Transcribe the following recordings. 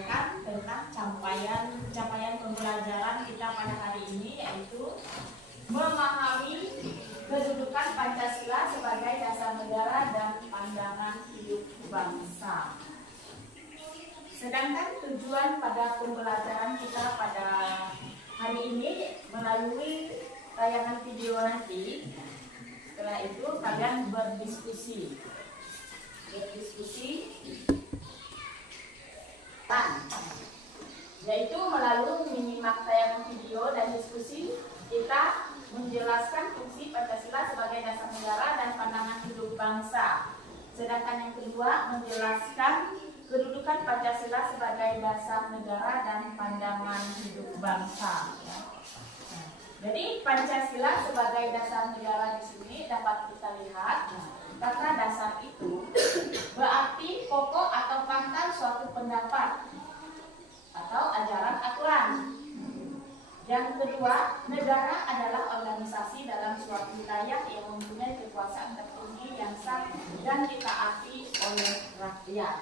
menyampaikan tentang capaian pembelajaran kita pada hari ini, yaitu memahami kedudukan Pancasila sebagai dasar negara dan pandangan hidup bangsa. Sedangkan tujuan pada pembelajaran kita pada hari ini melalui tayangan video nanti, setelah itu kalian berdiskusi yaitu melalui menyimak tayangan video dan diskusi kita menjelaskan fungsi Pancasila sebagai dasar negara dan pandangan hidup bangsa. Sedangkan yang kedua menjelaskan kedudukan Pancasila sebagai dasar negara dan pandangan hidup bangsa. Jadi Pancasila sebagai dasar negara di sini dapat kita lihat, kata dasar itu berarti pokok atau pangkal suatu pendapat atau ajaran aturan. Yang kedua, negara adalah organisasi dalam suatu wilayah yang mempunyai kekuasaan tertinggi yang sah dan ditaati oleh rakyat.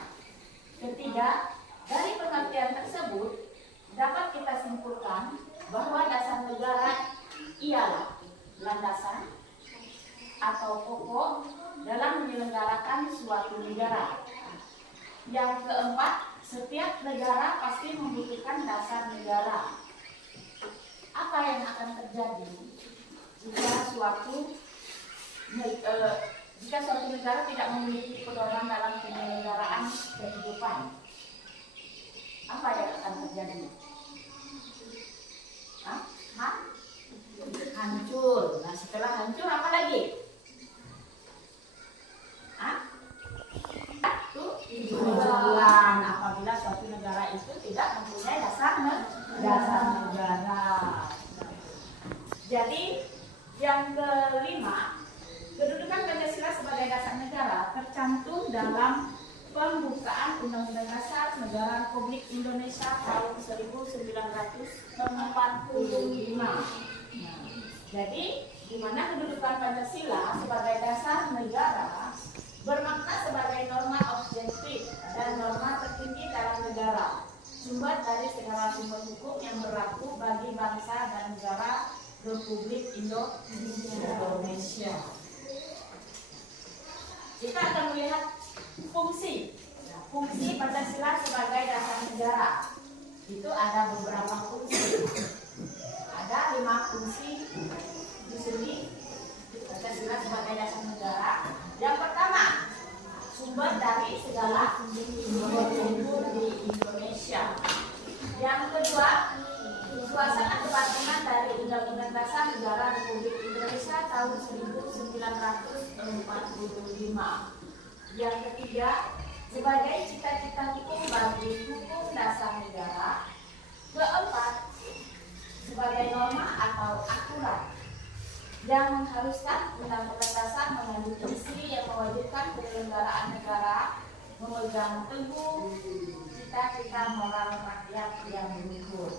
Ketiga, dari pengertian tersebut dapat kita simpulkan bahwa dasar negara ialah landasan atau pokok dalam menyelenggarakan suatu negara. Yang keempat, setiap negara pasti membutuhkan dasar negara. Apa yang akan terjadi jika suatu negara tidak memiliki pedoman dalam penyelenggaraan kehidupan? Apa yang akan terjadi? Hancur. Nah, setelah hancur apa lagi? Tujuan. Apabila suatu negara itu tidak mempunyai dasar negara. Jadi yang kelima, kedudukan Pancasila sebagai dasar negara tercantum dalam pembukaan Undang-Undang Dasar Negara Republik Indonesia tahun 1945. Jadi, di mana kedudukan Pancasila sebagai dasar negara bermakna sebagai norma objektif dan norma tertinggi dalam negara, sumber dari segala sumber hukum yang berlaku bagi bangsa dan negara Republik Indonesia. Kita akan melihat fungsi Pancasila sebagai dasar negara. Itu ada beberapa fungsi. Ada 5 fungsi di sini Pancasila sebagai dasar negara. Yang pertama, sumber dari segala sumber hukum di Indonesia. Yang kedua, suasana kebatinan dari Undang-Undang Dasar Negara Republik Indonesia tahun 1945. Yang ketiga, sebagai cita-cita hukum bagi hukum dasar negara. Keempat, sebagai norma atau aturan yang mengharuskan Undang-Undang Dasar mengandung isi yang mewajibkan penyelenggaraan negara memegang teguh cita-cita moral rakyat yang luhur.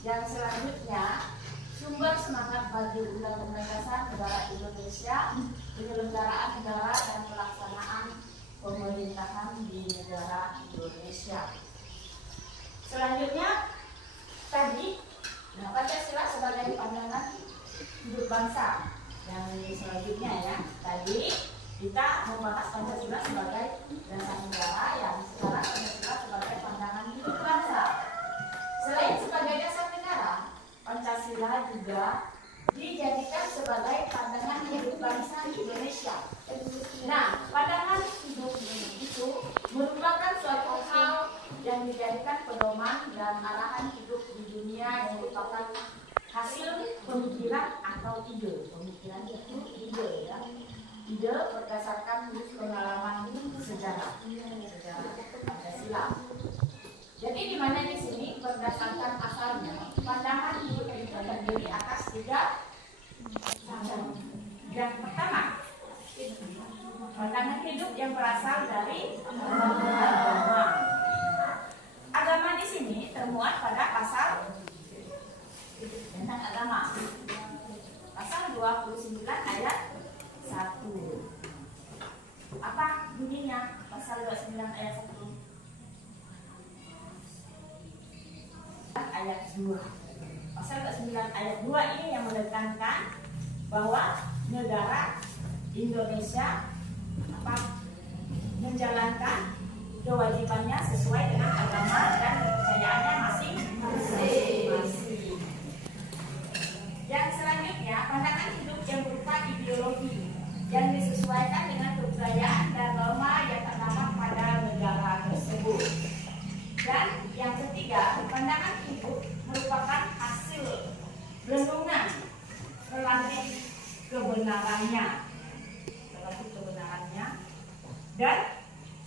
Yang selanjutnya, sumber semangat bagi Undang-Undang Dasar Negara Indonesia, penyelenggaraan negara dan pelaksanaan pemerintahan di negara Indonesia. Selanjutnya, Pancasila sebagai pandangan hidup bangsa. Yang selanjutnya ya, tadi kita membahas Pancasila sebagai dasar negara, yang sekarang Pancasila sebagai pandangan hidup bangsa. Selain sebagai dasar negara, Pancasila juga dijadikan sebagai pandangan hidup bangsa Indonesia. Nah, pandangan hidup itu merupakan suatu hal yang dijadikan pedoman dan arahan hidup di dunia yang merupakan hasil pemikiran atau ide. Pemikiran itu ide ya. Ide berdasarkan pengalaman sejarah Pancasila. Jadi di mana di sini berdasarkan asalnya pandangan hidup itu terdiri atas 3 macam. Yang pertama, pandangan hidup yang berasal dari agama. Agama di sini termuat pada pasal tentang agama. Pasal 29 ayat 1. Apa bunyinya? Pasal 29 ayat 1. ayat 2. Pasal ke-9 ayat 2 ini yang menekankan bahwa negara Indonesia menjalankan kewajibannya sesuai dengan agama dan kepercayaannya masing-masing. Yang selanjutnya, pandangan hidup yang berupa ideologi yang disesuaikan dengan kebudayaan dan norma yang terdapat pada negara tersebut. Dan yang ketiga, pandangan hidup merupakan hasil renungan relatif kebenarannya. Dan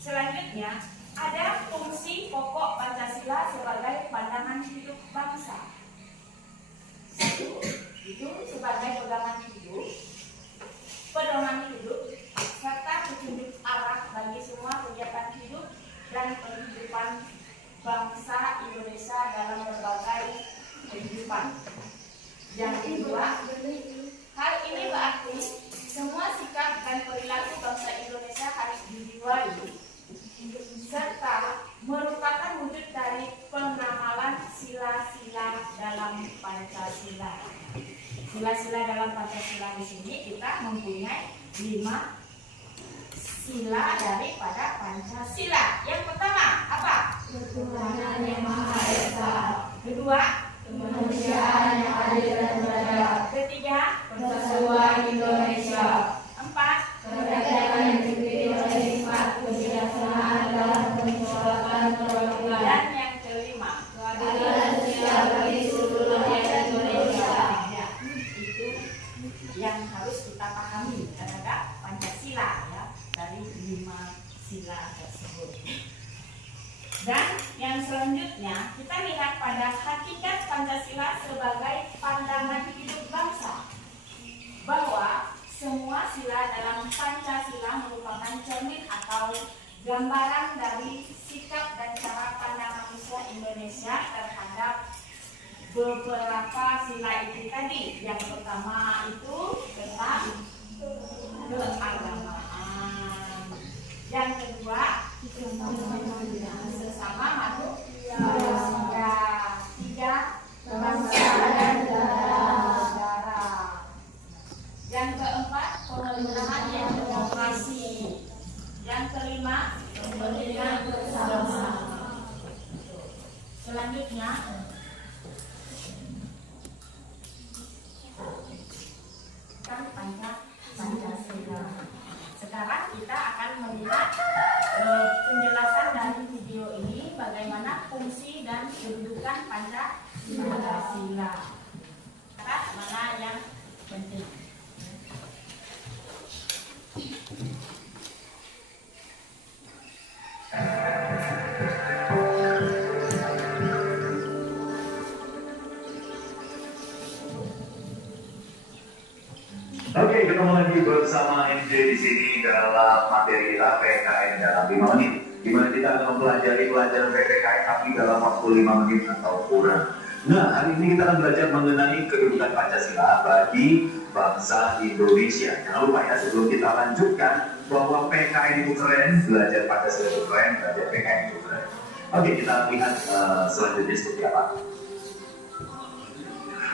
selanjutnya, ada fungsi pokok Pancasila sebagai pandangan hidup bangsa. Satu, itu sebagai pegangan hidup, pedoman hidup, serta petunjuk arah bagi semua kegiatan hidup dan penghidupan bangsa Indonesia dalam berbagai kehidupan. Yang kedua, hal ini berarti semua sikap dan perilaku bangsa Indonesia harus dijiwai serta merupakan wujud dari penamalan sila-sila dalam Pancasila. Sila-sila dalam Pancasila di sini kita mempunyai 5 sila daripada Pancasila. Yang pertama apa? Ketuhanan yang Maha Esa. Kedua, kemanusiaan yang adil dan beradab. Ketiga, persatuan Indonesia. 4, kemerdekaan yang diberi oleh hikmat kebijaksanaan dalam pengelolaan perwakilan. Dan yang kelima, keadilan sosial bagi seluruh rakyat Indonesia. Ya, itu yang harus kita pahami terhadap Pancasila ya, dari 5 sila tersebut. Dan yang selanjutnya kita lihat pada hakikat Pancasila sebagai pandangan hidup bangsa, bahwa semua sila dalam Pancasila merupakan cermin atau gambaran dari sikap dan cara pandang manusia Indonesia terhadap beberapa sila itu tadi. Yang pertama itu tentang keagamaan. Yang kedua sesama manusia. 3, bangsa dan negara. Yang keempat, pemerintahan yang demokrasi. Yang kelima, pemerintahan bersama. Selanjutnya, Pancasila. Sekarang kita akan melihat penjelasan dari video ini bagaimana fungsi dan kedudukan Pancasila. Mana yang penting? Oke, ketemu lagi bersama MJ di sini dalam materi kita PKN dalam 5 menit, di mana kita akan mempelajari pelajaran PKN tapi dalam waktu 5 menit atau kurang. Nah, hari ini kita akan belajar mengenai kedudukan Pancasila bagi bangsa Indonesia. Jangan lupa ya, sebelum kita lanjutkan bahwa PKN itu keren, belajar Pancasila itu keren, belajar PKN itu keren. Oke, kita lihat selanjutnya seperti apa.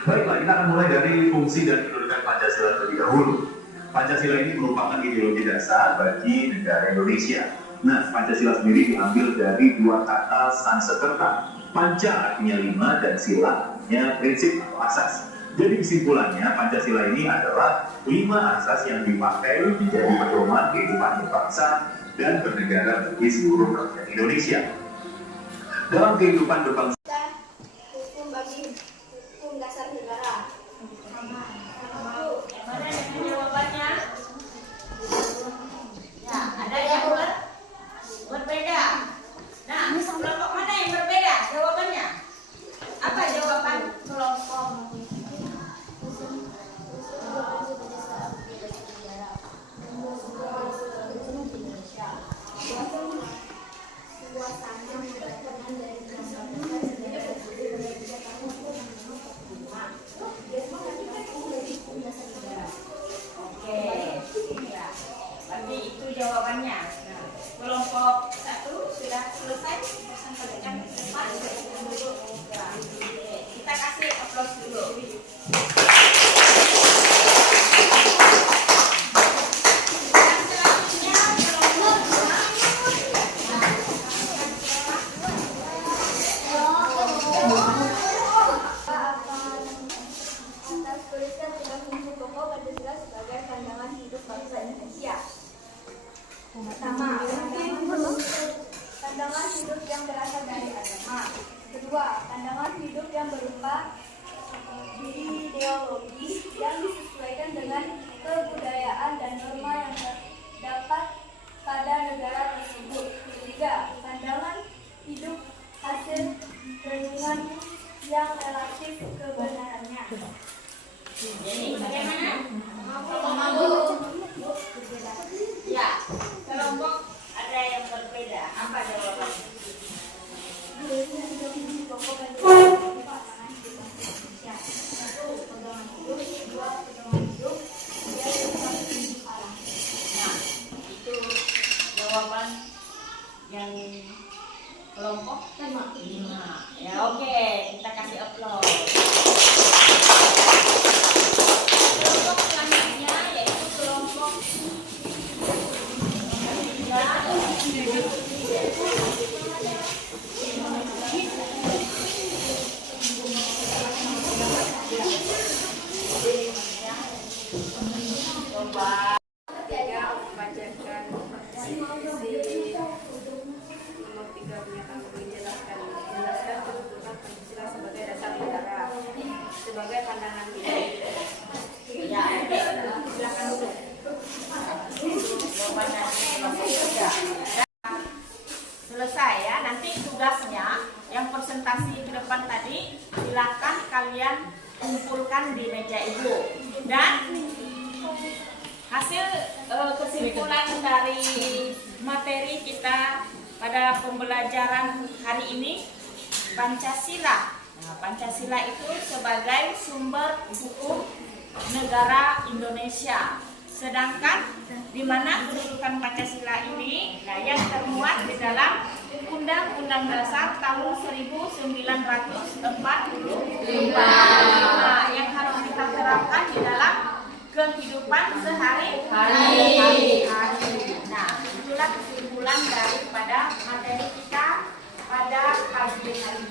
Baiklah, kita akan mulai dari fungsi dan kedudukan Pancasila terlebih dahulu. Pancasila ini merupakan ideologi dasar bagi negara Indonesia. Nah, Pancasila sendiri diambil dari 2 kata Sanskerta. Panca artinya 5 dan sila artinya prinsip atau asas. Jadi kesimpulannya, Pancasila ini adalah 5 asas yang dipakai menjadi pedoman kehidupan berbangsa dan bernegara bagi seluruh rakyat Indonesia. Dalam kehidupan berbangsa, dasar negara. Mana yang jawabannya? Ya, ada yang berbeda. Nah, kelompok mana yang berbeda jawabannya? Apa jawaban kelompok? Suasana dari aplaus dulu. Atas tuliskan tiga fungsi pokok Pancasila sebagai pandangan hidup bangsa Indonesia. Pertama, pandangan hidup yang berasal dari agama. Kedua, pandangan hidup yang berupa ideologi yang disesuaikan dengan kebudayaan dan norma yang terdapat pada negara tersebut. Ketiga, pandangan hidup hasil renungan yang relatif kebenarannya. Jadi bagaimana? Kelompok ya, kelompok ada yang berbeda. Apa jawabannya? Nah, itu jawaban yang kelompok 5. Ya oke, kita kasih aplaus. Kelompok selanjutnya yaitu kelompok 3 membacakan isi nomor 3 menyatakan menjelaskan kedudukan Pancasila sebagai dasar negara sebagai pandangan hidup. Ya, silakan dulu. Jawabannya selesai ya. Nanti tugasnya yang presentasi ke depan tadi silakan kalian kumpulkan di meja ibu dan hasil kesimpulan dari materi kita pada pembelajaran hari ini Pancasila. Nah, Pancasila itu sebagai sumber hukum negara Indonesia. Sedangkan di mana kedudukan Pancasila ini yang termuat di dalam Undang-Undang Dasar tahun 1945. Nah, yang harus kita terapkan di dalam kehidupan sehari-hari. Nah, itulah kesimpulan daripada materi kita pada pagi hari ini.